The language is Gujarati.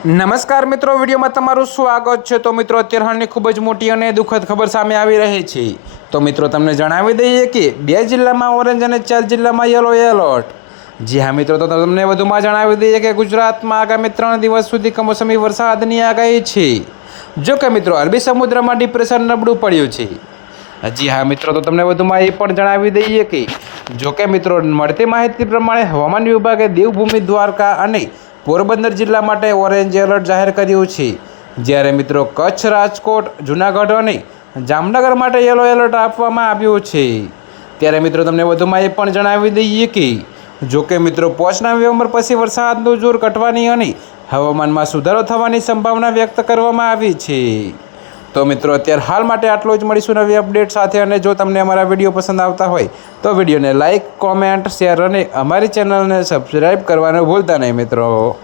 નમસ્કાર મિત્રો, વિડીયોમાં તમારું સ્વાગત છે। તો મિત્રો, અત્યારે હાલની ખૂબ જ મોટી અને દુઃખદ ખબર સામે આવી રહી છે। તો મિત્રો, તમને જણાવી દઈએ કે 2 જિલ્લામાં ઓરેન્જ અને 4 જિલ્લામાં યલો એલર્ટ। જી હા મિત્રો, તો તમને વધુમાં જણાવી દઈએ કે ગુજરાતમાં આગામી 3 દિવસ સુધી કમોસમી વરસાદની આગાહી છે। જો કે મિત્રો, અરબી સમુદ્રમાં ડિપ્રેશન નબળું પડ્યું છે। જી હા મિત્રો, તો તમને વધુમાં એ પણ જણાવી દઈએ કે જો કે મિત્રો, મળતી માહિતી પ્રમાણે હવામાન વિભાગે દેવભૂમિ દ્વારકા અને પોરબંદર જિલ્લા માટે ઓરેન્જ એલર્ટ જાહેર કર્યું છે, જ્યારે મિત્રો કચ્છ, રાજકોટ, જૂનાગઢ અને જામનગર માટે યલો એલર્ટ આપવામાં આવ્યું છે। ત્યારે મિત્રો, તમને વધુમાં એ પણ જણાવી દઈએ કે જો કે મિત્રો, પોચના નવેમ્બર પછી વરસાદનું જોર ઘટવાની અને હવામાનમાં સુધારો થવાની સંભાવના વ્યક્ત કરવામાં આવી છે। તો મિત્રો, અત્યારે હાલ માટે આટલું જ। મળીશું નવી અપડેટ સાથે। અને જો તમને અમારા વિડીયો પસંદ આવતા હોય તો વિડીયોને લાઇક, કોમેન્ટ, શેર અને અમારી ચેનલને સબસ્ક્રાઈબ કરવાનું ભૂલતા નહીં મિત્રો।